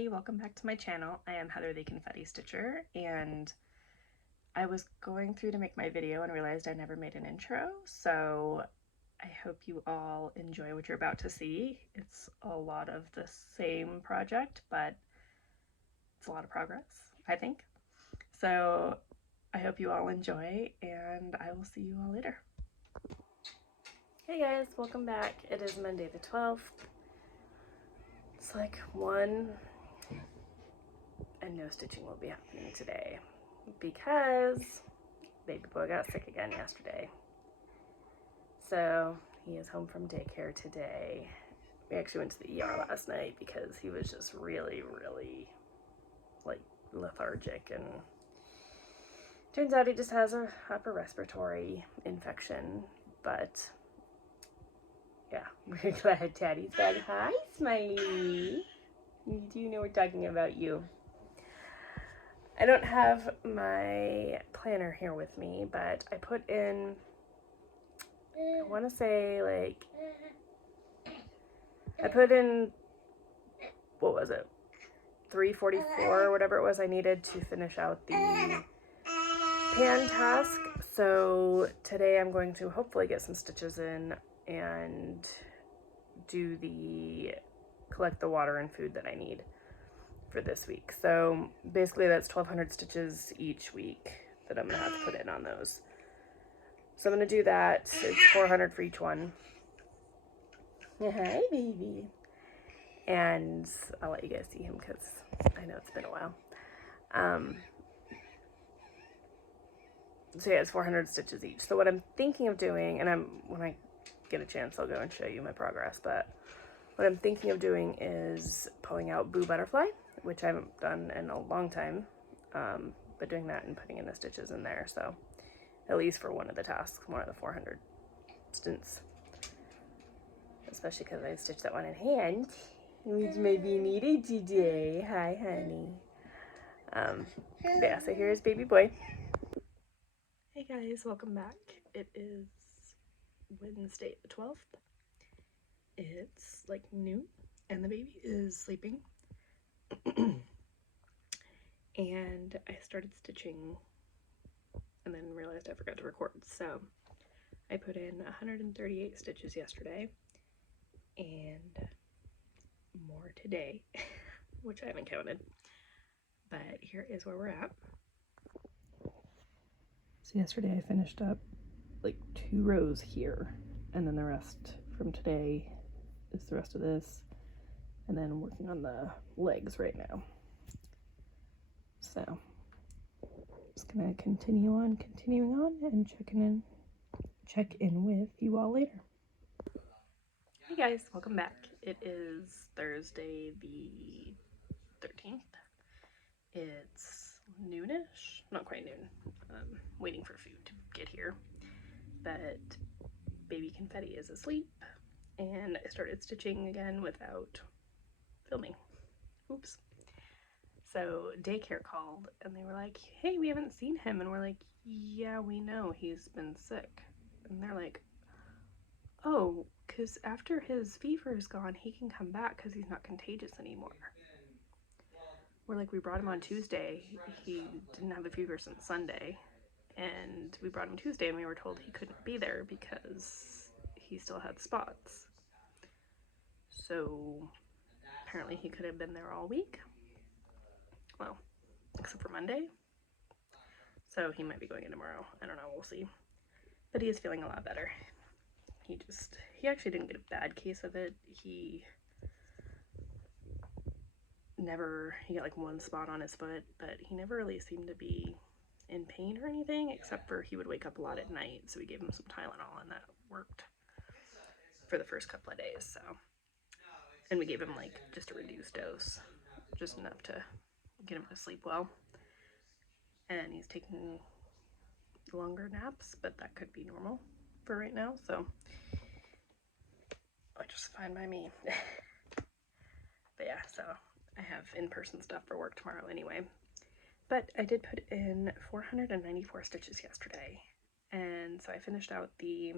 everybody, welcome back to my channel. I am Heather the Confetti Stitcher, and I was going through to make my video and realized I never made an intro, so I hope you all enjoy what you're about to see. It's a lot of the same project, but it's a lot of progress, I think. So I hope you all enjoy, and I will see you all later. Hey guys, welcome back. It is Monday the 12th. It's like 1 and no stitching will be happening today because baby boy got sick again yesterday. So he is home from daycare today. We actually went to the ER last night because he was just really like lethargic, and turns out he just has a upper respiratory infection. But yeah, we're glad Daddy's back. Hi, Smiley. You do know we're talking about you. I don't have my planner here with me, but I put in, I want to say like, I put in, what was it, 344 or whatever it was I needed to finish out the pan task. So today I'm going to hopefully get some stitches in and do collect the water and food that I need for this week. So basically that's 1,200 stitches each week that I'm gonna have to put in on those. So I'm gonna do that. It's 400 for each one. Hi, baby. And I'll let you guys see him because I know it's been a while. So yeah, it's 400 stitches each. So what I'm thinking of doing, and when I get a chance, I'll go and show you my progress, but what I'm thinking of doing is pulling out Boo Butterfly, which I haven't done in a long time, but doing that and putting in the stitches in there, so at least for one of the tasks, one of the 400 stints, especially because I stitched that one in hand, which may be needed today. Hi, honey. Yeah, so here's baby boy. Hey guys, welcome back. It is Wednesday the 12th. It's like noon and the baby is sleeping. And I started stitching and then realized I forgot to record. So I put in 138 stitches yesterday and more today, which I haven't counted. But here is where we're at. So yesterday I finished up like 2 rows here, and then the rest from today is the rest of this, and then I'm working on the legs right now. So just gonna continuing on and check in with you all later. Hey guys, welcome back. It is Thursday the 13th. It's noonish, not quite noon. Waiting for food to get here, but baby Confetti is asleep, and I started stitching again without filming. Oops. So daycare called and they were like, hey, we haven't seen him. And we're like, yeah, we know, he's been sick. And they're like, oh, because after his fever is gone, he can come back because he's not contagious anymore. We're like, we brought him on Tuesday. He didn't have a fever since Sunday. And we brought him Tuesday and we were told he couldn't be there because he still had spots. So apparently he could have been there all week. Well, except for Monday. So he might be going in tomorrow. I don't know, we'll see. But he is feeling a lot better. He actually didn't get a bad case of it. He got like 1 spot on his foot, but he never really seemed to be in pain or anything, except for he would wake up a lot at night. So we gave him some Tylenol and that worked for the first couple of days. So, and we gave him like just a reduced dose, just enough to get him to sleep well. And he's taking longer naps, but that could be normal for right now, so just fine by me. But yeah, so I have in-person stuff for work tomorrow anyway. But I did put in 494 stitches yesterday, and so I finished out the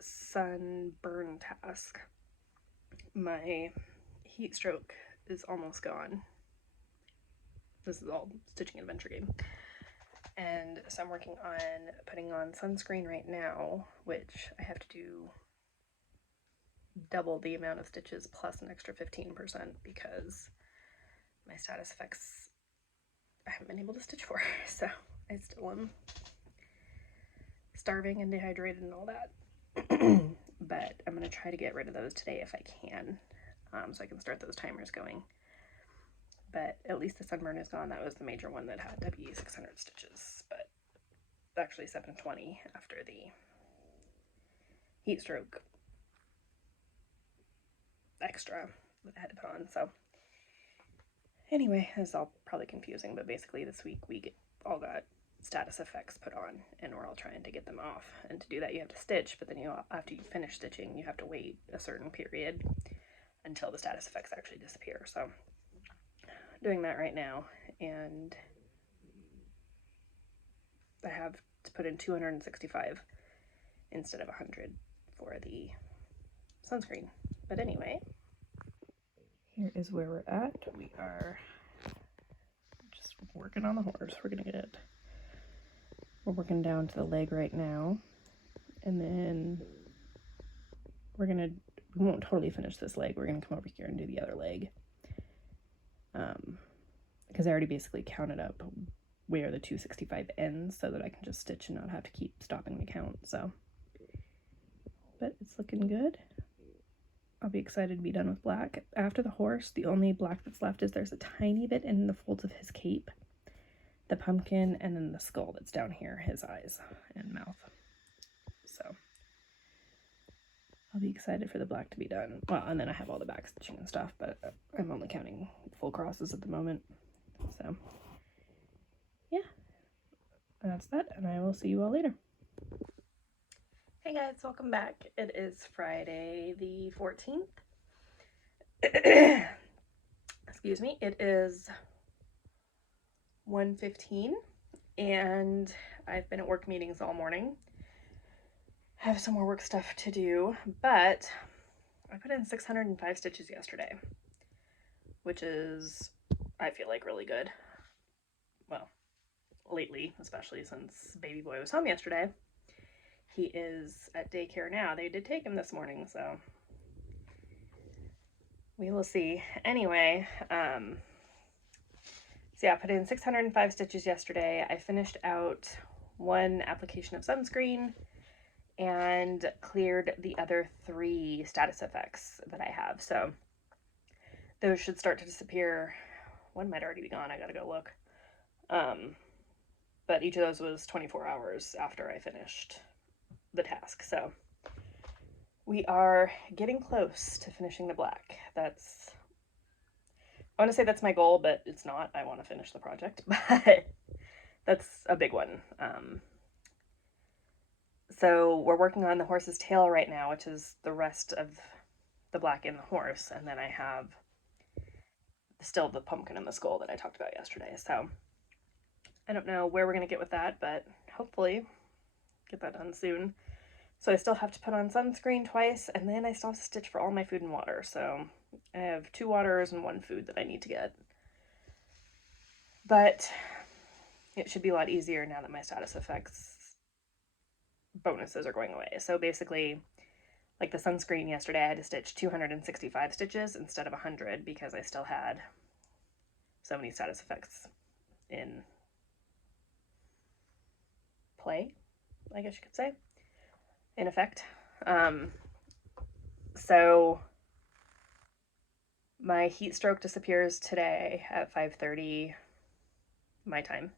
sunburn task, My heat stroke is almost gone. This is all stitching adventure game. And so I'm working on putting on sunscreen right now, which I have to do double the amount of stitches plus an extra 15% because my status effects I haven't been able to stitch for. So I still am starving and dehydrated and all that. But I'm going to try to get rid of those today if I can, so I can start those timers going. But at least the sunburn is gone. That was the major one that had to be 600 stitches, but actually 720 after the heat stroke extra that I had to put on. So anyway, this is all probably confusing, but basically this week we all got status effects put on and we're all trying to get them off. And to do that you have to stitch, but then after you finish stitching you have to wait a certain period until the status effects actually disappear. So doing that right now, and I have to put in 265 instead of 100 for the sunscreen. But anyway, here is where we're at. We are just working on the horse. We're working down to the leg right now, and then we won't totally finish this leg. We're gonna come over here and do the other leg, because I already basically counted up where the 265 ends so that I can just stitch and not have to keep stopping the count. So, but it's looking good. I'll be excited to be done with black. After the horse, the only black that's left is there's a tiny bit in the folds of his cape, the pumpkin, and then the skull that's down here, his eyes and mouth. So I'll be excited for the black to be done. Well, and then I have all the back stitching and stuff, but I'm only counting full crosses at the moment. So yeah, that's that, and I will see you all later. Hey guys, welcome back. It is Friday the 14th. Excuse me. It is 1:15 and I've been at work meetings all morning. I have some more work stuff to do, but I put in 605 stitches yesterday, which is, I feel like, really good. Well, lately, especially since baby boy was home yesterday. He is at daycare now. They did take him this morning, so we will see. Anyway, so yeah, I put in 605 stitches yesterday. I finished out one application of sunscreen and cleared the other 3 status effects that I have. So those should start to disappear. One might already be gone. I gotta go look. But each of those was 24 hours after I finished the task. So we are getting close to finishing the black. I want to say that's my goal, but it's not. I want to finish the project, but that's a big one. So we're working on the horse's tail right now, which is the rest of the black in the horse, and then I have still the pumpkin and the skull that I talked about yesterday. So I don't know where we're going to get with that, but hopefully get that done soon. So I still have to put on sunscreen twice, and then I still have to stitch for all my food and water. So I have 2 waters and 1 food that I need to get. But it should be a lot easier now that my status effects bonuses are going away. So basically, like the sunscreen yesterday, I had to stitch 265 stitches instead of 100 because I still had so many status effects in play, I guess you could say, in effect. So my heat stroke disappears today at 5:30 my time.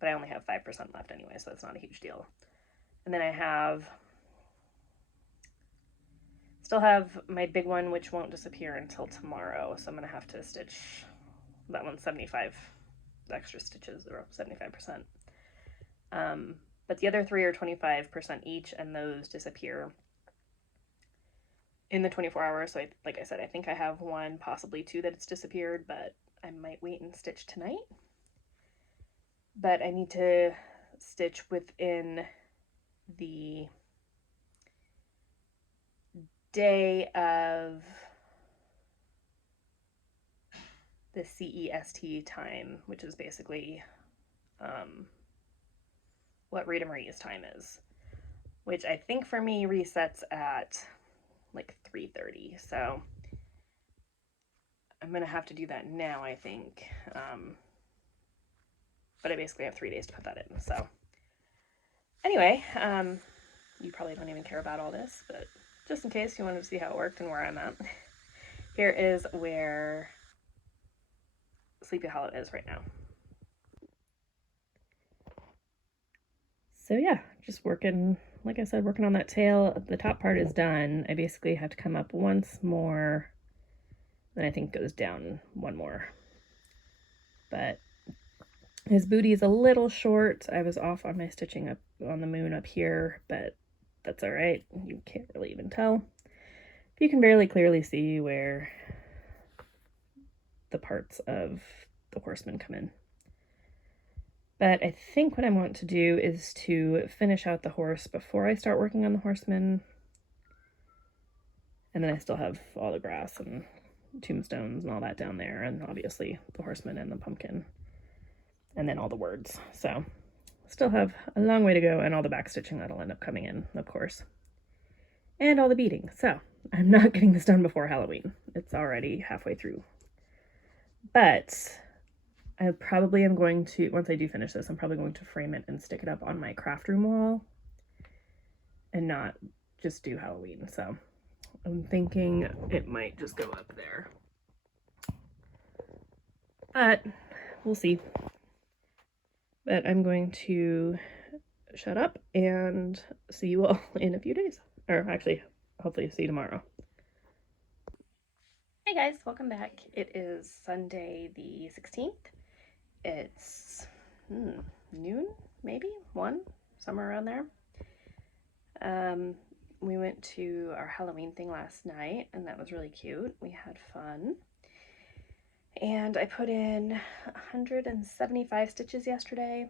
But I only have 5% left anyway, so that's not a huge deal. And then I still have my big one, which won't disappear until tomorrow, so I'm going to have to stitch that one's 75 extra stitches, or 75%. But the other 3 are 25% each, and those disappear in the 24 hours. So like I said, I think I have 1, possibly 2 that it's disappeared, but I might wait and stitch tonight. But I need to stitch within the day of the CEST time, which is basically what Rita Marie's time is, which I think for me resets at like 3:30. So I'm gonna have to do that now, I think. But I basically have 3 days to put that in. So anyway, you probably don't even care about all this, but just in case you wanted to see how it worked and where I'm at, here is where Sleepy Hollow is right now. So yeah, just working, like I said, working on that tail. The top part is done. I basically have to come up once more, then I think goes down one more. But his booty is a little short. I was off on my stitching up on the moon up here, but that's all right. You can't really even tell. You can barely clearly see where the parts of the horseman come in. But I think what I want to do is to finish out the horse before I start working on the horseman. And then I still have all the grass and tombstones and all that down there, and obviously the horseman and the pumpkin, and then all the words. So still have a long way to go, and all the back stitching that'll end up coming in, of course, and all the beading. So I'm not getting this done before Halloween. It's already halfway through. But I probably am going to, once I do finish this, I'm probably going to frame it and stick it up on my craft room wall and not just do Halloween. So I'm thinking it might just go up there. But we'll see. But I'm going to shut up and see you all in a few days. Or actually, hopefully see you tomorrow. Hey guys, welcome back. It is Sunday the 16th. It's noon, maybe 1, somewhere around there. We went to our Halloween thing last night, and that was really cute. We had fun. And I put in 175 stitches yesterday,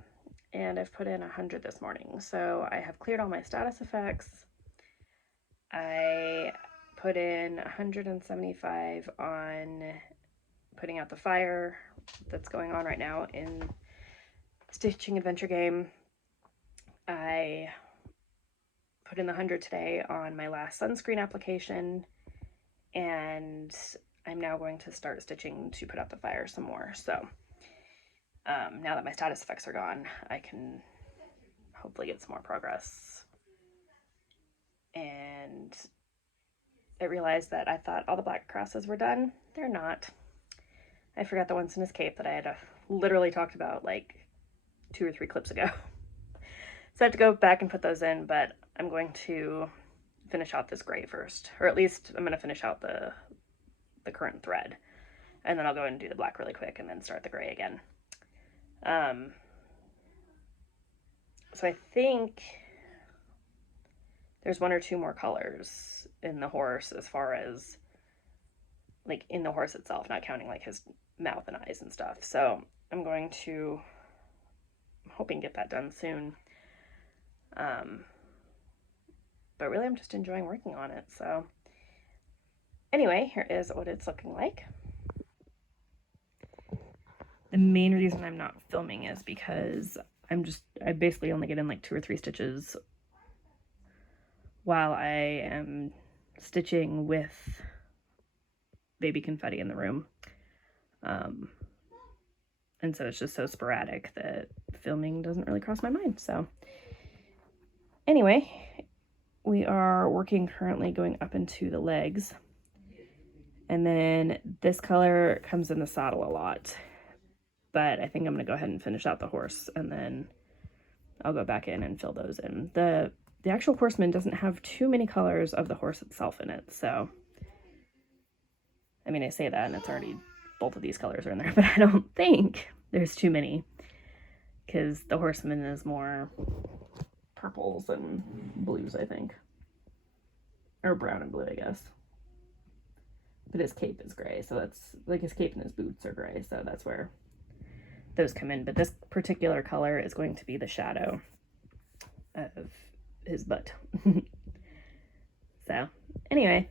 and I've put in 100 this morning. So I have cleared all my status effects. I put in 175 on putting out the fire that's going on right now in Stitching Adventure Game. I put in the 100 today on my last sunscreen application, and I'm now going to start stitching to put out the fire some more. So now that my status effects are gone, I can hopefully get some more progress. And I realized that I thought all the black crosses were done. They're not. I forgot the ones in his cape that I had literally talked about like 2 or 3 clips ago. So I have to go back and put those in, but I'm going to finish out this gray first, or at least I'm going to finish out the current thread, and then I'll go and do the black really quick and then start the gray again. So I think there's 1 or 2 more colors in the horse, as far as like in the horse itself, not counting like his mouth and eyes and stuff. So I'm going to, I'm hoping get that done soon. But really I'm just enjoying working on it. So anyway, here is what it's looking like. The main reason I'm not filming is because I basically only get in like 2 or 3 stitches while I am stitching with baby confetti in the room. And so it's just so sporadic that filming doesn't really cross my mind. So anyway, we are working currently going up into the legs. And then this color comes in the saddle a lot. But I think I'm going to go ahead and finish out the horse, and then I'll go back in and fill those in. The actual horseman doesn't have too many colors of the horse itself in it, so I mean, I say that and it's already, both of these colors are in there, but I don't think there's too many, because the horseman is more purples and blues, I think, or brown and blue, I guess. But his cape is gray, so that's like his cape and his boots are gray, so that's where those come in. But this particular color is going to be the shadow of his butt. So Anyway,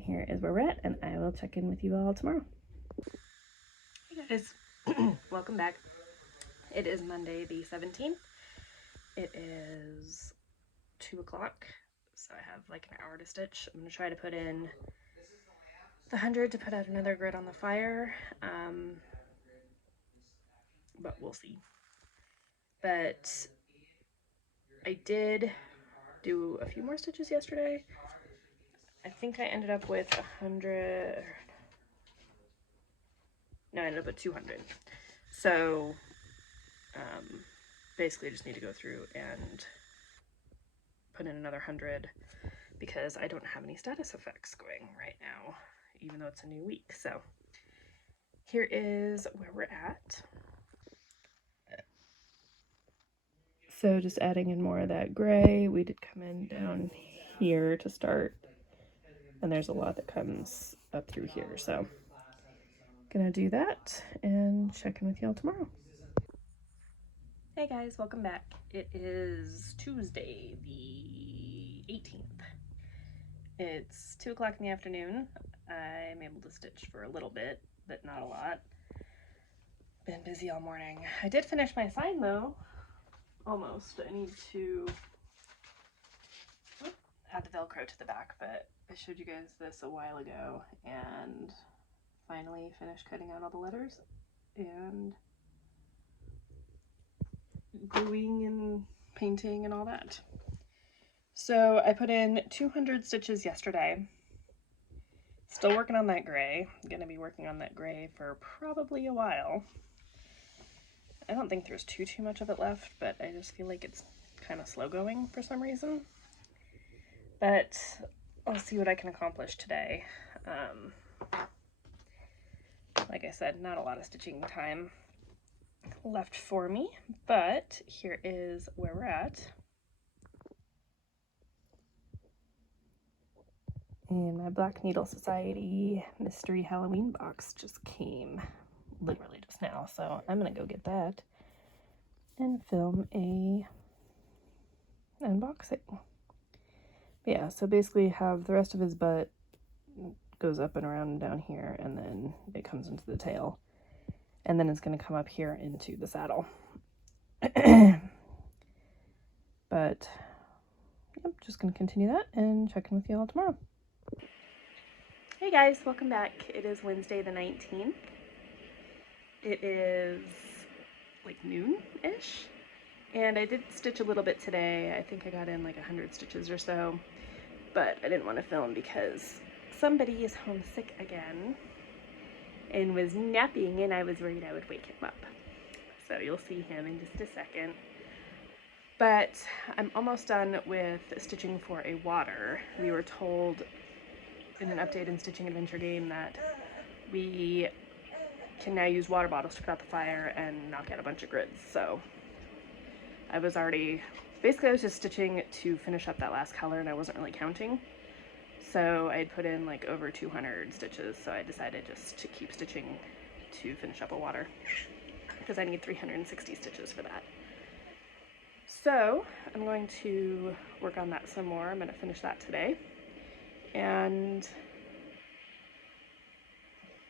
here is where we're at, and I will check in with you all tomorrow. Hey guys, welcome back. It is Monday the 17th. It is 2 o'clock, so I have like an hour to stitch. I'm going to try to put in the 100 to put out another grid on the fire, but we'll see. But I did do a few more stitches yesterday. I think I ended up with 100. No, I ended up with 200. So basically I just need to go through and put in another 100 because I don't have any status effects going right now, even though it's a new week. So here is where we're at. So just adding in more of that gray. We did come in down here to start, and there's a lot that comes up through here. So gonna do that and check in with y'all tomorrow. Hey guys, welcome back. It is Tuesday the 18th. It's 2 o'clock in the afternoon. I'm able to stitch for a little bit, but not a lot. Been busy all morning. I did finish my sign though, almost. I need to add the Velcro to the back, but I showed you guys this a while ago and finally finished cutting out all the letters and gluing and painting and all that. So I put in 200 stitches yesterday. Still working on that gray. I'm gonna be working on that gray for probably a while. I don't think there's too much of it left, but I just feel like it's kind of slow going for some reason. But I'll see what I can accomplish today. Like I said, not a lot of stitching time left for me, but here is where we're at. And my Black Needle Society mystery Halloween box just came literally just now, so I'm gonna go get that and film a unboxing. Yeah, so basically have the rest of his butt goes up and around and down here, and then it comes into the tail, and then it's going to come up here into the saddle. But yep, just going to continue that and check in with you all tomorrow. Hey guys, welcome back. It is Wednesday the 19th. It is like noon-ish, and I did stitch a little bit today. I think I got in like 100 stitches or so, but I didn't want to film because somebody is homesick again and was napping, and I was worried I would wake him up. So you'll see him in just a second. But I'm almost done with stitching for a water. We were told in an update in Stitching Adventure game that we can now use water bottles to put out the fire and knock out a bunch of grids. So I was just stitching to finish up that last color, and I wasn't really counting. So I had put in like over 200 stitches, so I decided just to keep stitching to finish up a water because I need 360 stitches for that. So I'm going to work on that some more. I'm going to finish that today, and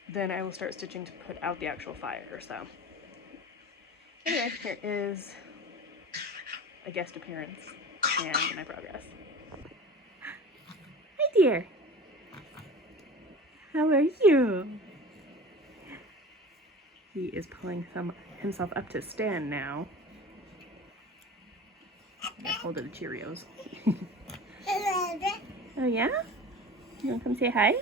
then I will start stitching to put out the actual fire. So anyway, here is a guest appearance and my progress. Hi dear. How are you? He is pulling himself up to stand now. Hold of the Cheerios. Oh yeah? You wanna come say hi?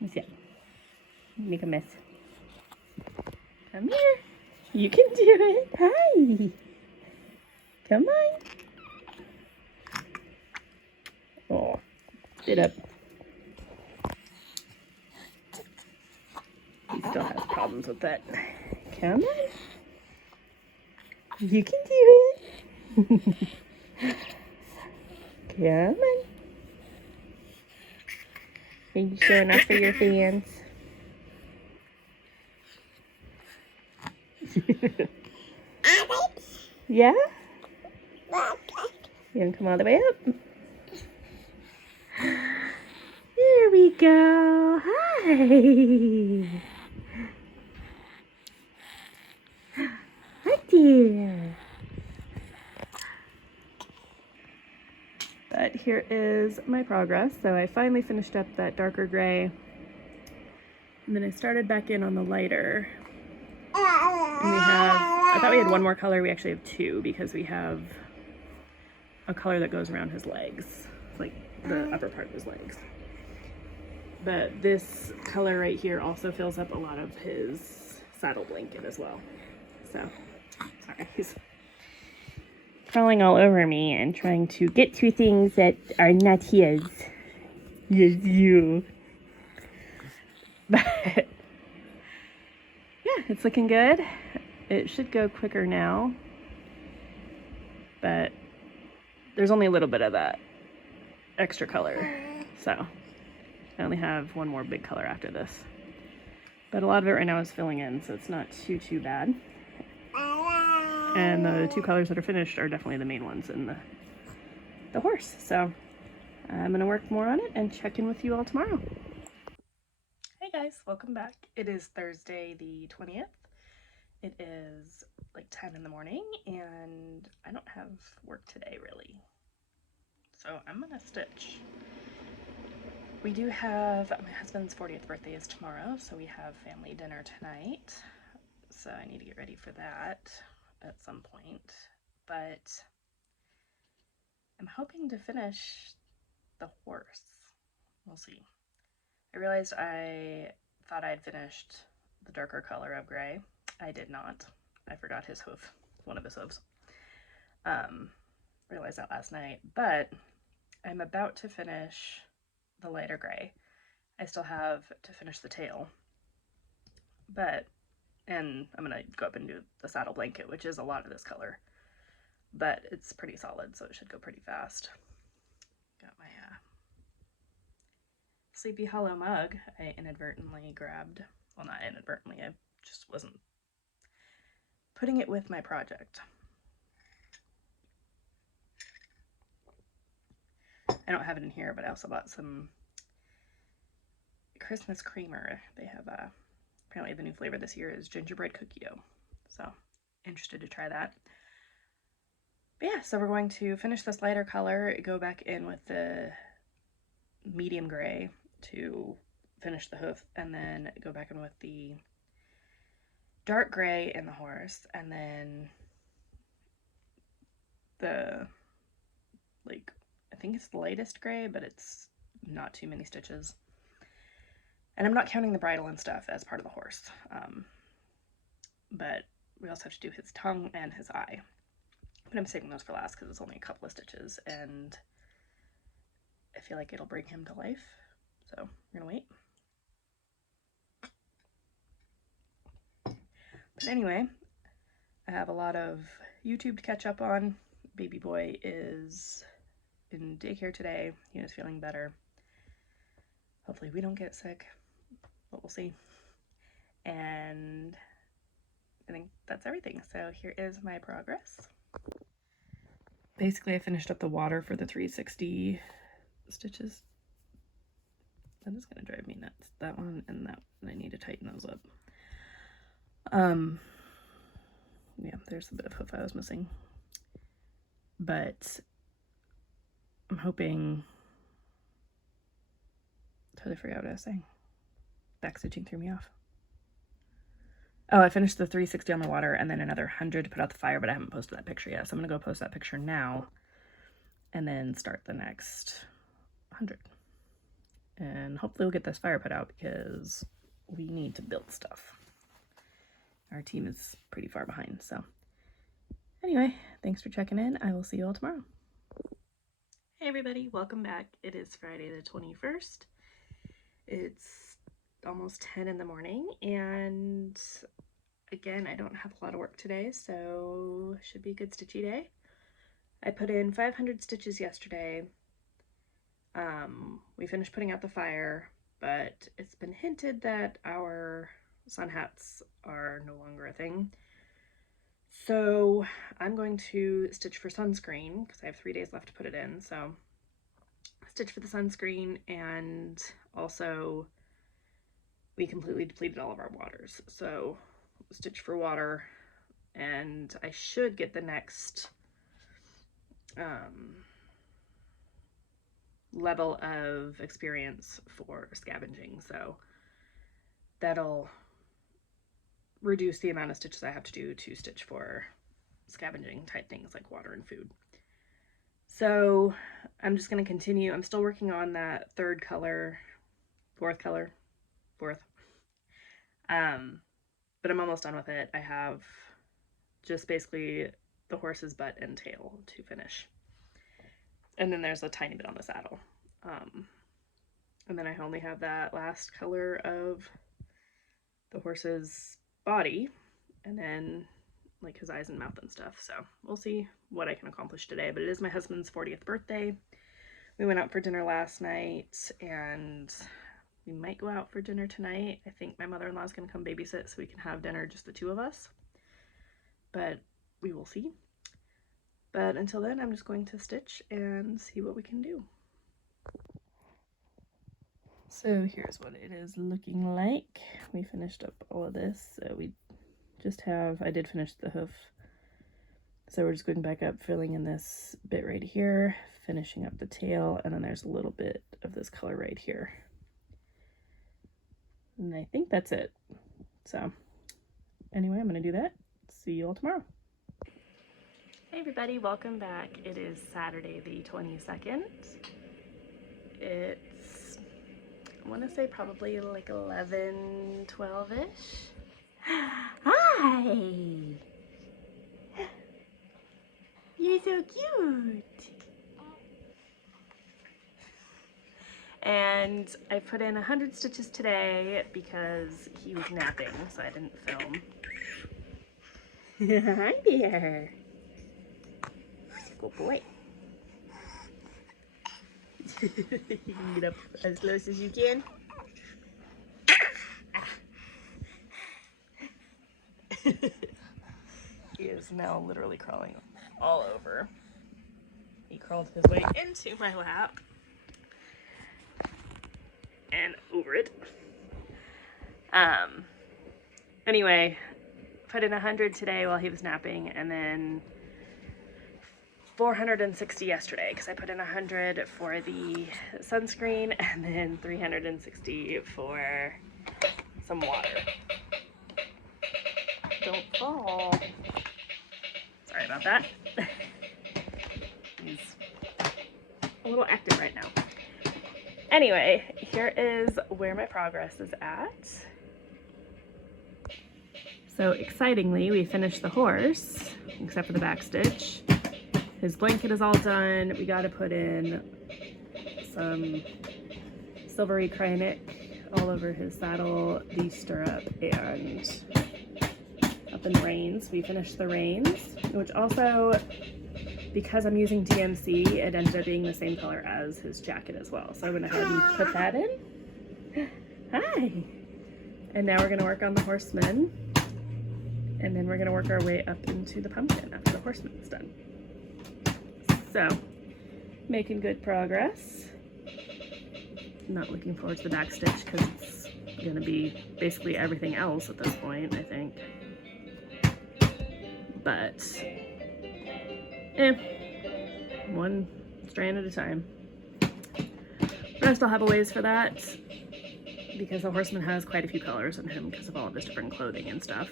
Let's see. Make a mess. Come here. You can do it. Hi. Come on. Oh, sit up. He still has problems with that. Come on. You can do it. Come on. Are you showing off for your fans? Yeah? You want to come all the way up? There we go. Hi. Hi, dear. But here is my progress. So I finally finished up that darker gray. And then I started back in on the lighter. And we have, I thought we had one more color. We actually have two because we have a color that goes around his legs, like the upper part of his legs. But this color right here also fills up a lot of his saddle blanket as well. So, sorry, he's crawling all over me and trying to get to things that are not his. Yes, you. But yeah, it's looking good. It should go quicker now, but there's only a little bit of that extra color, so I only have one more big color after this. But a lot of it right now is filling in, so it's not too bad. And the two colors that are finished are definitely the main ones in the horse. So I'm gonna work more on it and check in with you all tomorrow. Hey guys, welcome back. It is Thursday the 20th. It is like 10 in the morning and I don't have work today really. So I'm gonna stitch. We do have, my husband's 40th birthday is tomorrow, so we have family dinner tonight. So I need to get ready for that at some point. But I'm hoping to finish the horse. We'll see. I realized I thought I'd finished the darker color of gray. I did not. I forgot his hoof, one of his hooves. Realized that last night, but I'm about to finish the lighter gray. I still have to finish the tail, and I'm gonna go up and do the saddle blanket, which is a lot of this color, but it's pretty solid, so it should go pretty fast. Got my Sleepy Hollow mug. I inadvertently grabbed, well, not inadvertently, I just wasn't putting it with my project. I don't have it in here, but I also bought some Christmas creamer. They have apparently the new flavor this year is gingerbread cookie dough, so interested to try that. But yeah, so we're going to finish this lighter color, go back in with the medium gray to finish the hoof, and then go back in with the dark gray in the horse, and then the, like, I think it's the lightest gray, but it's not too many stitches. And I'm not counting the bridle and stuff as part of the horse. But we also have to do his tongue and his eye. But I'm saving those for last because it's only a couple of stitches, and I feel like it'll bring him to life. So we're gonna wait. But anyway, I have a lot of YouTube to catch up on. Baby boy is in daycare today. He is feeling better. Hopefully we don't get sick, but we'll see. And I think that's everything. So here is my progress. Basically, I finished up the water for the 360 stitches. That is gonna drive me nuts. That one and that one, I need to tighten those up. Yeah, there's a bit of hoof I was missing. But I'm hoping, totally forgot what I was saying. Back stitching threw me off. Oh, I finished the 360 on the water and then another 100 to put out the fire, but I haven't posted that picture yet. So I'm gonna go post that picture now and then start the next 100. And hopefully we'll get this fire put out because we need to build stuff. Our team is pretty far behind, so. Anyway, thanks for checking in. I will see you all tomorrow. Hey everybody, welcome back. It is Friday the 21st. It's almost 10 in the morning, and again, I don't have a lot of work today, so should be a good stitchy day. I put in 500 stitches yesterday. We finished putting out the fire, but it's been hinted that our sun hats are no longer a thing. So I'm going to stitch for sunscreen because I have 3 days left to put it in. So stitch for the sunscreen, and also we completely depleted all of our waters. So stitch for water, and I should get the next level of experience for scavenging. So that'll reduce the amount of stitches I have to do to stitch for scavenging type things like water and food. So I'm just going to continue. I'm still working on that fourth color. But I'm almost done with it. I have just basically the horse's butt and tail to finish. And then there's a tiny bit on the saddle. And then I only have that last color of the horse's body, and then like his eyes and mouth and stuff. So we'll see what I can accomplish today. But it is my husband's 40th birthday. We went out for dinner last night, and we might go out for dinner tonight. I think my mother-in-law is going to come babysit so we can have dinner, just the two of us. But we will see. But until then, I'm just going to stitch and see what we can do. So here's what it is looking like. We finished up all of this. So we just have, I did finish the hoof. So we're just going back up, filling in this bit right here, finishing up the tail, and then there's a little bit of this color right here. And I think that's it. So anyway, I'm going to do that. See you all tomorrow. Hey everybody, welcome back. It is Saturday the 22nd. It's, I want to say probably like 11, 12-ish. Hi! You're so cute! And I put in 100 stitches today because he was napping, so I didn't film. Hi there! Good boy. You can get up as close as you can. He is now literally crawling all over. He crawled his way into my lap and over it. Anyway, put in 100 today while he was napping, and then 460 yesterday because I put in 100 for the sunscreen and then 360 for some water. Don't fall. Sorry about that. He's a little active right now. Anyway, here is where my progress is at. So excitingly, we finished the horse, except for the back stitch. His blanket is all done. We got to put in some silvery cryonic all over his saddle, the stirrup, and up in the reins. We finished the reins, which also, because I'm using DMC, it ended up being the same color as his jacket as well. So I went ahead and put that in. Hi! And now we're going to work on the horseman, and then we're going to work our way up into the pumpkin after the horseman's done. So, making good progress. Not looking forward to the back stitch because it's going to be basically everything else at this point, I think. But, one strand at a time. But I still have a ways for that because the horseman has quite a few colors in him because of all of his different clothing and stuff.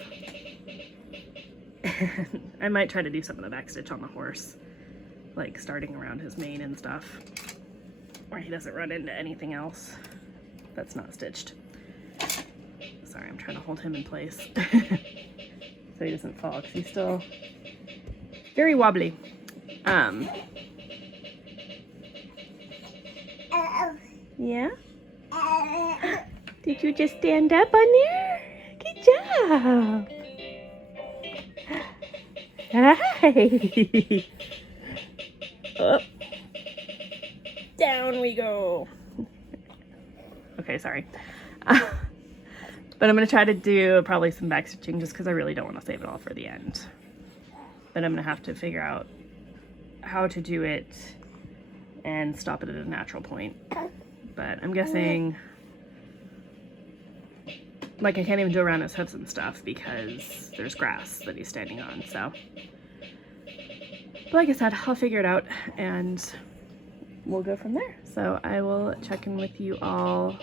I might try to do some of the back stitch on the horse, like starting around his mane and stuff, where he doesn't run into anything else that's not stitched. Sorry, I'm trying to hold him in place so he doesn't fall because he's still very wobbly. Yeah? Did you just stand up on there? Good job! Hi! Up. Down we go. Okay, sorry. But I'm going to try to do probably some back stitching just because I really don't want to save it all for the end. but I'm gonna have to figure out how to do it and stop it at a natural point. But I'm guessing, like, I can't even do around his hips and stuff because there's grass that he's standing on, so. But like I said, I'll figure it out and we'll go from there. So I will check in with you all.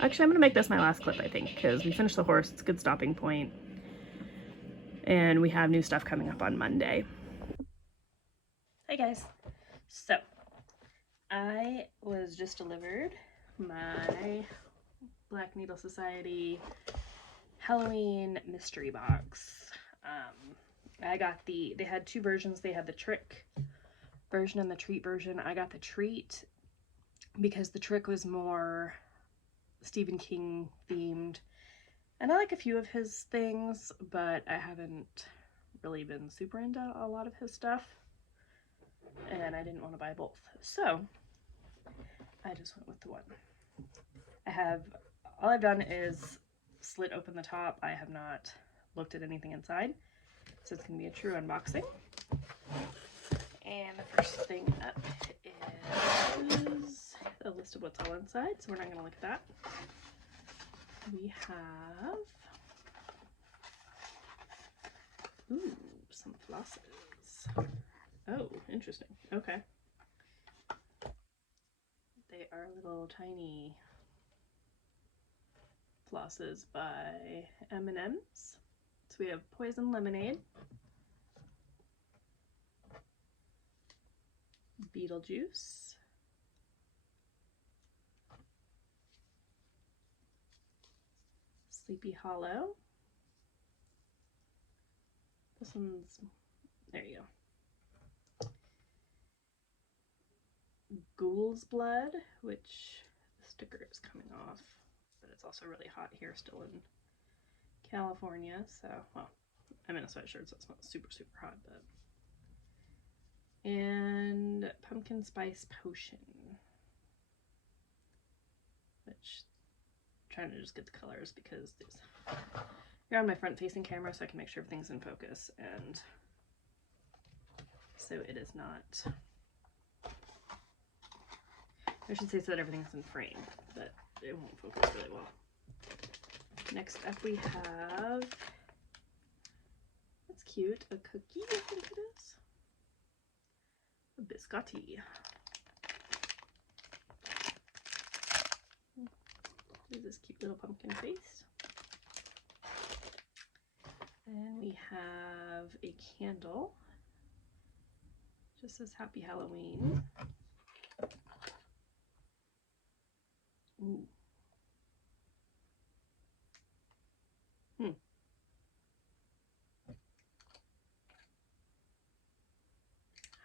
Actually, I'm gonna make this my last clip, I think, because we finished the horse. It's a good stopping point. And we have new stuff coming up on Monday. Hey guys. So I was just delivered my Black Needle Society Halloween mystery box. I got they had two versions. They had the trick version and the treat version. I got the treat because the trick was more Stephen King themed. And I like a few of his things, but I haven't really been super into a lot of his stuff. And I didn't want to buy both. So I just went with the one. All I've done is slit open the top. I have not looked at anything inside. So it's going to be a true unboxing. And the first thing up is a list of what's all inside. So we're not going to look at that. We have, ooh, some flosses. Oh, interesting. Okay. They are little tiny flosses by M&M's. So we have Poison Lemonade, Beetlejuice, Sleepy Hollow. This one's, there you go. Ghoul's Blood, which the sticker is coming off, but it's also really hot here still in California, so, well, I'm in a sweatshirt, so it's not super, super hot, but. And Pumpkin Spice Potion, which I'm trying to just get the colors because you're on my front-facing camera, so I can make sure everything's in focus, and so it is not. I should say so that everything's in frame, but it won't focus really well. Next up we have, that's cute, a cookie, I think it is. A biscotti. There's this cute little pumpkin face. And we have a candle. Just says Happy Halloween. Ooh.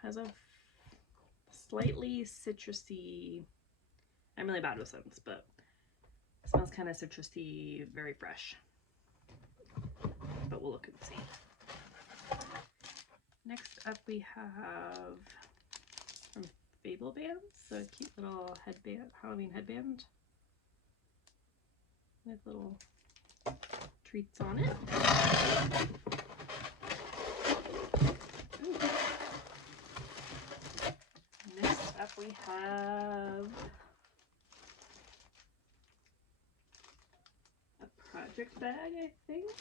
Has a slightly citrusy, I'm really bad with scents, but it smells kind of citrusy, very fresh. But we'll look and see. Next up we have from Fable Bands, so a cute little headband, Halloween headband with little treats on it. Ooh. Next up we have a project bag, I think.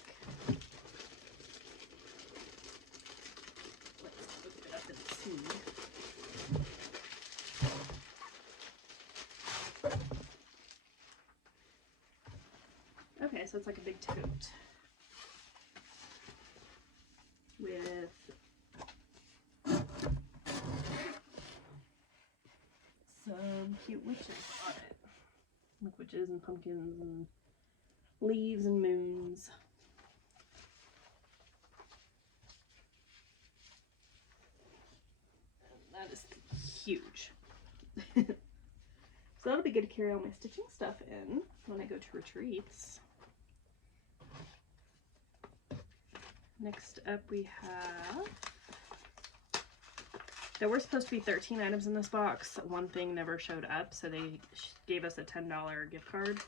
Let's look it up and see. Okay, so it's like a big tote with some cute witches on it. Like witches and pumpkins and leaves and moons. And that is huge. So that'll be good to carry all my stitching stuff in when I go to retreats. Next up we have, there were supposed to be 13 items in this box. One thing never showed up, so they gave us a $10 gift card.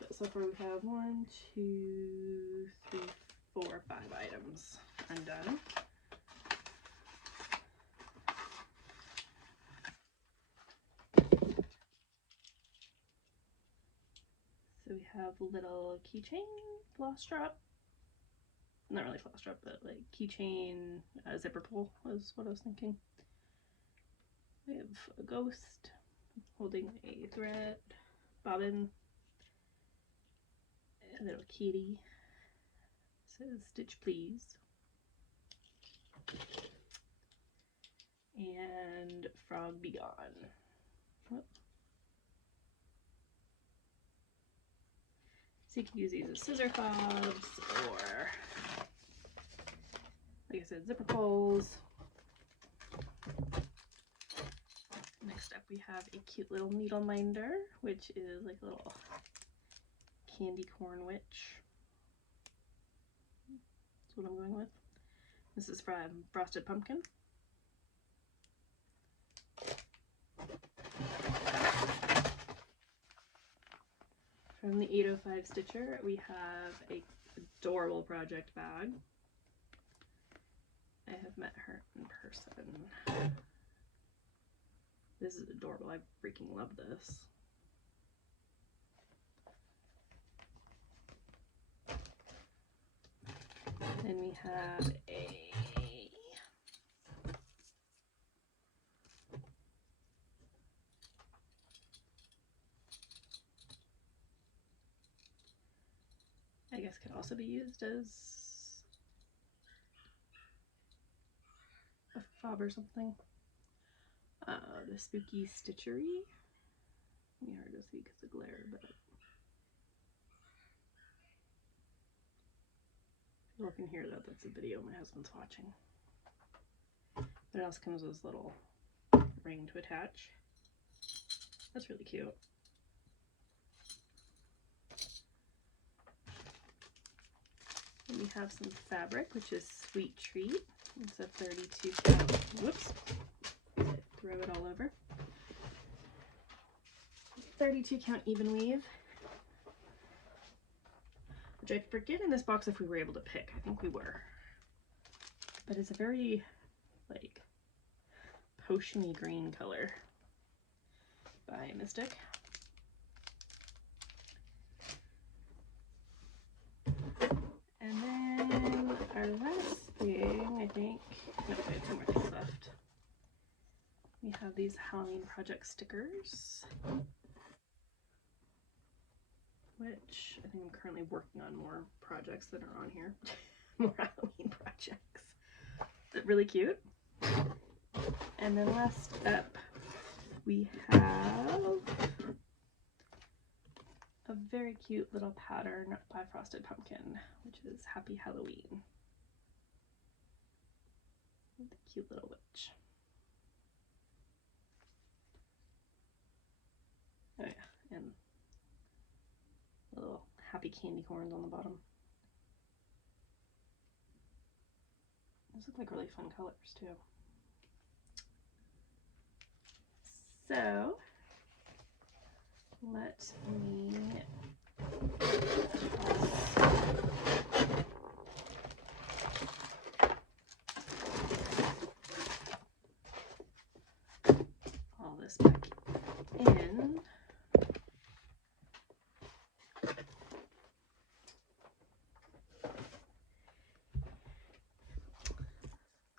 But so far we have 1, 2, 3, 4, 5 items undone. have little keychain floss drop. Not really floss drop, but like keychain zipper pull is what I was thinking. We have a ghost holding a thread, bobbin, a little kitty. It says stitch please. And frog be gone. Whoop. So you can use these as scissor fobs or, like I said, zipper pulls. Next up we have a cute little needle minder, which is like a little candy corn witch. That's what I'm going with. This is from Frosted Pumpkin. From the 805 Stitcher, we have a adorable project bag. I have met her in person. This is adorable. I freaking love this. Then we have a I guess could also be used as a fob or something. The Spooky Stitchery. It'd be hard to see because of glare, but people can hear that. That's a video my husband's watching. But it also comes with this little ring to attach. That's really cute. And we have some fabric, which is Sweet Treat. It's a 32 count. Whoops. Throw it all over. 32 count even weave. Which I forget in this box if we were able to pick. I think we were. But it's a very, like, potiony green color by Mystic. And then our last thing, I think, no, we have 2 more things left. We have these Halloween project stickers, which I think I'm currently working on more projects that are on here. More Halloween projects. They're really cute. And then last up, we have a very cute little pattern by Frosted Pumpkin, which is Happy Halloween. The cute little witch. Oh yeah, and little happy candy corns on the bottom. Those look like really fun colors too. So let me all this back in. I'm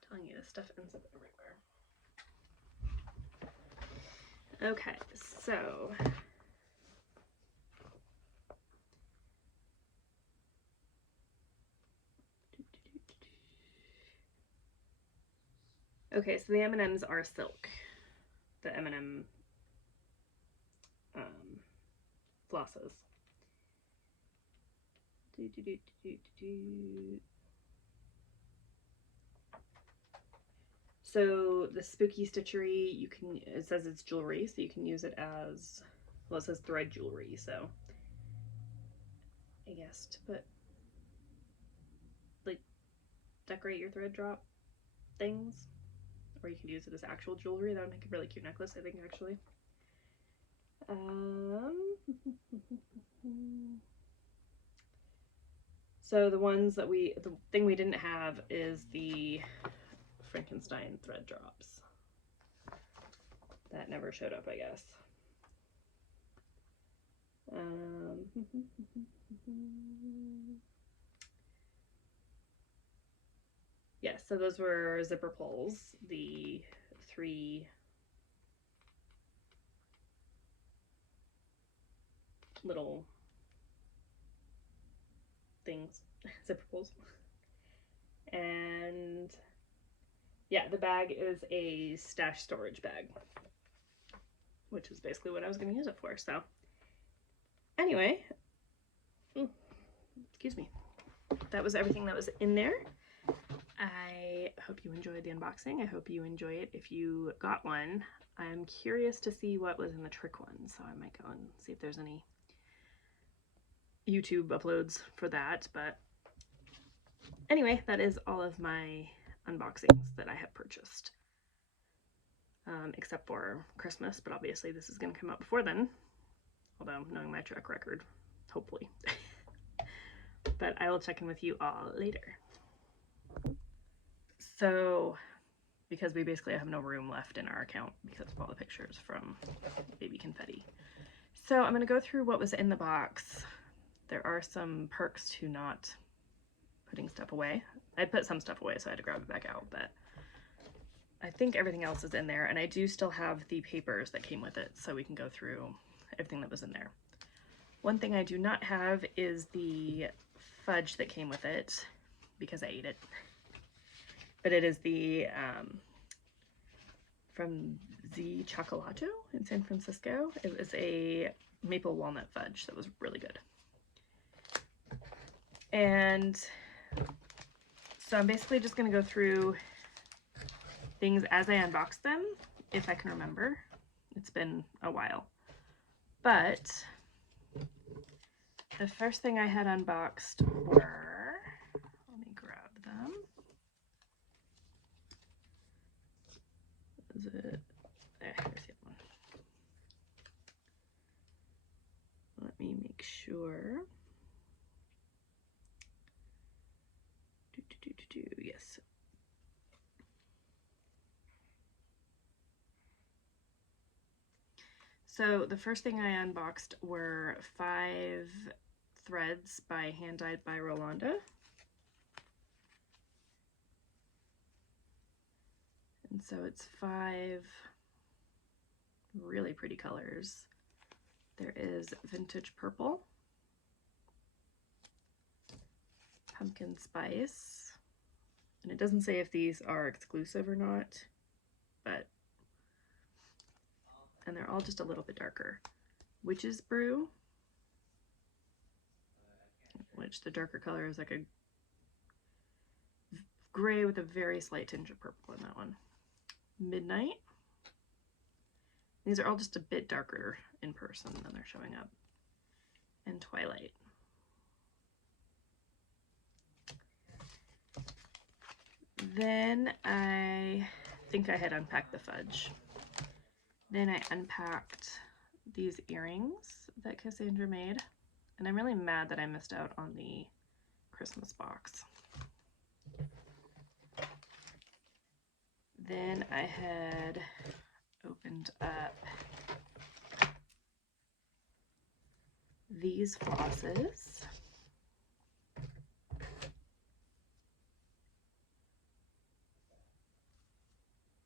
telling you, this stuff ends up everywhere. Okay, so the M&Ms are silk. The M&M flosses. So the Spooky Stitchery, you can, it says it's jewelry, so you can use it as, well, it says thread jewelry, so I guess to put, like, decorate your thread drop things, or you can use it as actual jewelry. That would make a really cute necklace, I think, actually. So the ones that the thing we didn't have is the Frankenstein thread drops. That never showed up, I guess. Yeah, so those were zipper pulls, the 3 little things, zipper pulls. And yeah, the bag is a stash storage bag, which is basically what I was going to use it for. So anyway, excuse me, that was everything that was in there. I hope you enjoyed the unboxing. I hope you enjoy it if you got one. I'm curious to see what was in the trick one, so I might go and see if there's any YouTube uploads for that. But anyway, that is all of my unboxings that I have purchased, except for Christmas, but obviously this is going to come out before then, although knowing my track record, hopefully. But I will check in with you all later. So, because we basically have no room left in our account because of all the pictures from baby confetti. So I'm going to go through what was in the box. There are some perks to not putting stuff away. I put some stuff away, so I had to grab it back out, but I think everything else is in there, and I do still have the papers that came with it, so we can go through everything that was in there. One thing I do not have is the fudge that came with it, because I ate it. But it is the from the Chocolato in San Francisco. It was a maple walnut fudge that was really good. And so I'm basically just going to go through things as I unbox them, if I can remember. It's been a while. But the first thing I had unboxed were, let me grab them. Is it? There, here's the other one. Let me make sure. Yes. So the first thing I unboxed were 5 threads by Hand Dyed by Rolanda. And so it's 5 really pretty colors. There is vintage purple, pumpkin spice, and it doesn't say if these are exclusive or not, but, and they're all just a little bit darker. Witch's brew, which the darker color is like a gray with a very slight tinge of purple in that one. Midnight. These are all just a bit darker in person than they're showing up. And Twilight. Then I think I had unpacked the fudge. Then I unpacked these earrings that Cassandra made. And I'm really mad that I missed out on the Christmas box. Then I had opened up these flosses.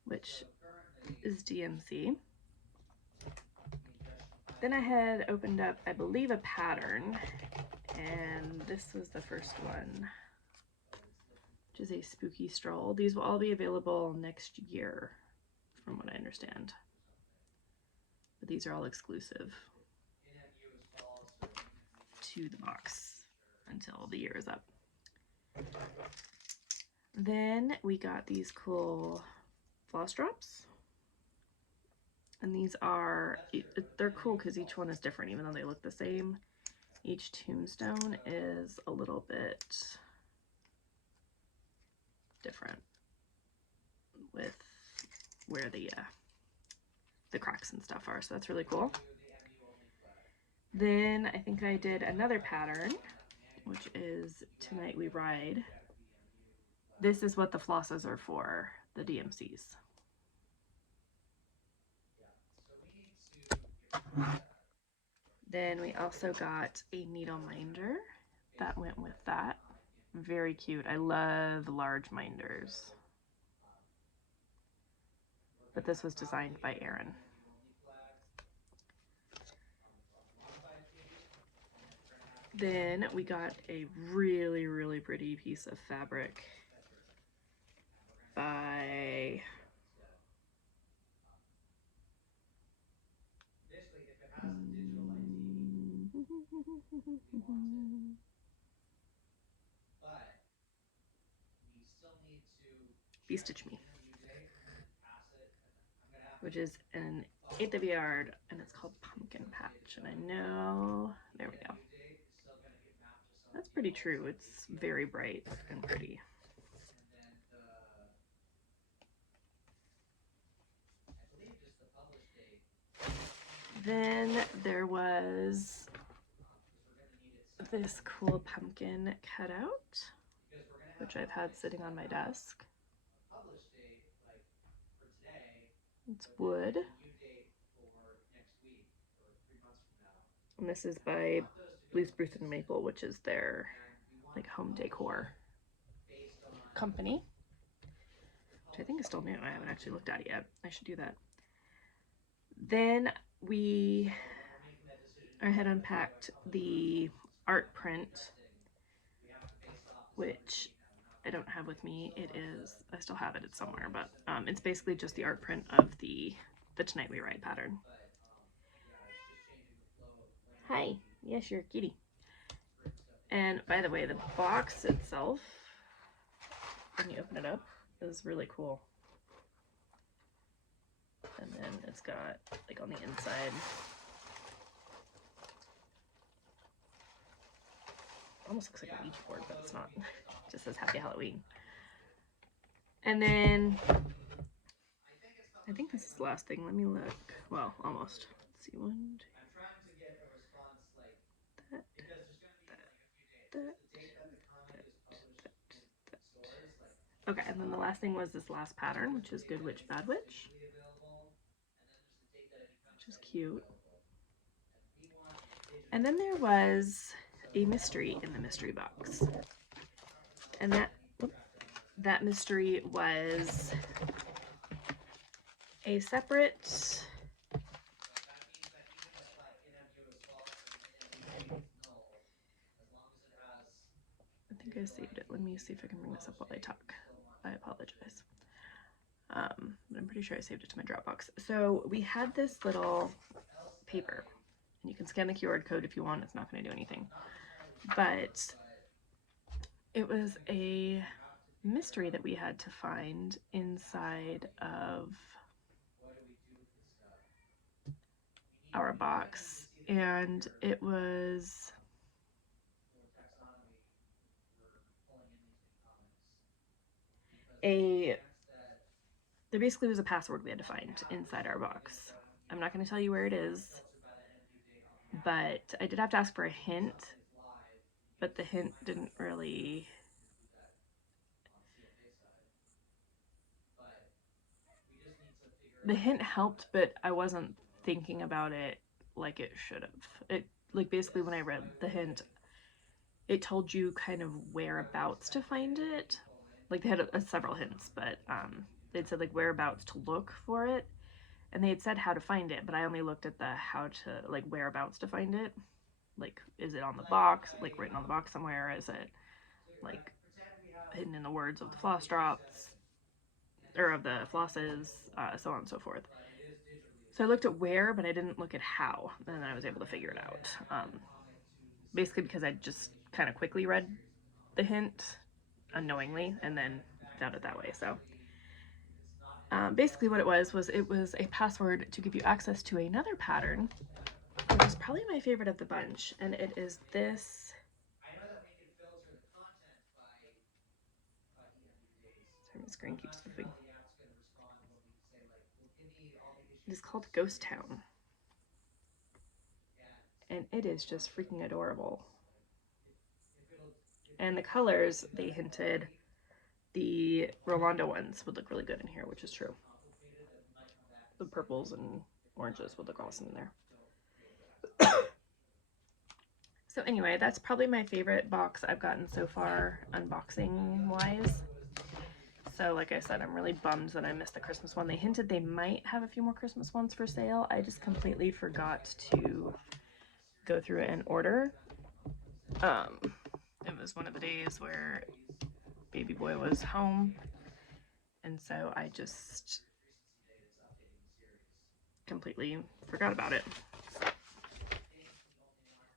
Which is DMC. Then I had opened up, I believe, a pattern, and this was the first one, which is a spooky stroll. These will all be available next year, from what I understand. But these are all exclusive to the box until the year is up. Then we got these cool floss drops. And these are, they're cool because each one is different, even though they look the same. Each tombstone is a little bit different with where the cracks and stuff are, so that's really cool. Then I think I did another pattern, which is Tonight We Ride. This is what the flosses are for, the DMCs. Then we also got a needle minder that went with that. Very cute. I love large minders. But this was designed by Erin. Then we got a really, really pretty piece of fabric by Stitch Me, which is an 1/8 of a yard, and it's called Pumpkin Patch. And I know, there we go. That's pretty true. It's very bright and pretty. Then there was this cool pumpkin cutout, which I've had sitting on my desk. It's wood. And this is by Blue Spruce and Maple, which is their like home decor company, which I think is still new. I haven't actually looked at it yet. I should do that. Then I had unpacked the art print, which I don't have with me. It is, I still have it, it's somewhere, but it's basically just the art print of the Tonight We Ride pattern. Hi, yes, you're a kitty. And by the way, the box itself, when you open it up, is really cool. And then it's got, like, on the inside, almost looks like a Ouija board, but it's not. It just says Happy Halloween. And then I think this is the last thing. Let me look. Well, almost. Let's see, 1, 2. Okay, and then the last thing was this last pattern, which is Good Witch, Bad Witch, which is cute. And then there was a mystery in the mystery box, and that mystery was a separate I think I saved it. Let me see if I can bring this up while I talk. I apologize. But I'm pretty sure I saved it to my Dropbox. So we had this little paper, and you can scan the QR code if you want. It's not going to do anything. But it was a mystery that we had to find inside of our box, and it was there basically was a password we had to find inside our box. I'm not going to tell you where it is, but I did have to ask for a hint, but the hint didn't really... The hint helped, but I wasn't thinking about it like it should have. It, like, basically when I read the hint, it told you kind of whereabouts to find it. Like, they had several hints, but they'd said, like, whereabouts to look for it. And they had said how to find it, but I only looked at the how to, like, whereabouts to find it. Like, is it on the box, like, written on the box somewhere? Is it, like, hidden in the words of the floss drops, or of the flosses, so on and so forth. So I looked at where, but I didn't look at how, and then I was able to figure it out. Basically because I just kind of quickly read the hint unknowingly and then found it that way. So basically what it was a password to give you access to another pattern, which is probably my favorite of the bunch, and it is this. Sorry, my screen keeps moving. It is called Ghost Town, and it is just freaking adorable. And the colors, they hinted the Rolando ones would look really good in here, which is true. The purples and oranges would look awesome in there. So anyway, that's probably my favorite box I've gotten so far, unboxing wise. So like I said, I'm really bummed that I missed the Christmas one. They hinted they might have a few more Christmas ones for sale. I just completely forgot to go through and order. It was one of the days where baby boy was home, and so I just completely forgot about it.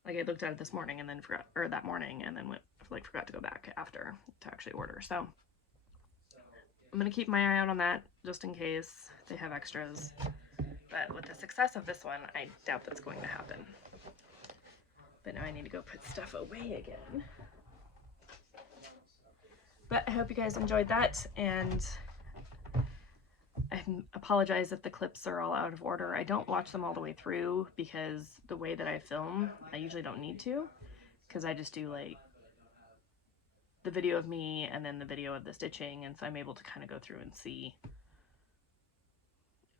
Like I looked at it this morning and then forgot, or that morning, and then forgot to go back after to actually order. So I'm gonna keep my eye out on that just in case they have extras. But with the success of this one, I doubt that's going to happen. But now I need to go put stuff away again. But I hope you guys enjoyed that, and I apologize if the clips are all out of order. I don't watch them all the way through because the way that I film, I usually don't need to, because I just do like the video of me and then the video of the stitching, and so I'm able to kind of go through and see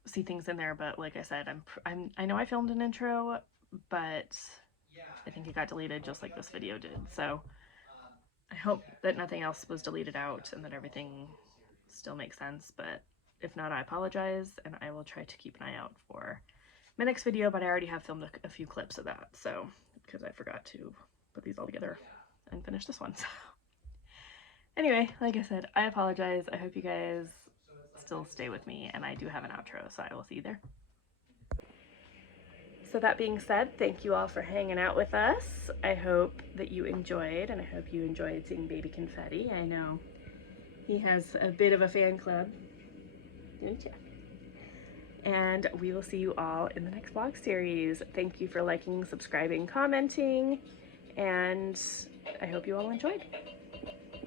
things in there. But like I said, I know I filmed an intro, but I think it got deleted just like this video did. So I hope that nothing else was deleted out and that everything still makes sense, but if not, I apologize, and I will try to keep an eye out for my next video. But I already have filmed a few clips of that, so because I forgot to put these all together and finish this one. So anyway, like I said, I apologize. I hope you guys still stay with me, and I do have an outro, so I will see you there. So that being said, thank you all for hanging out with us. I hope that you enjoyed, and I hope you enjoyed seeing Baby Confetti. I know he has a bit of a fan club, don't you? And we will see you all in the next vlog series. Thank you for liking, subscribing, commenting, and I hope you all enjoyed.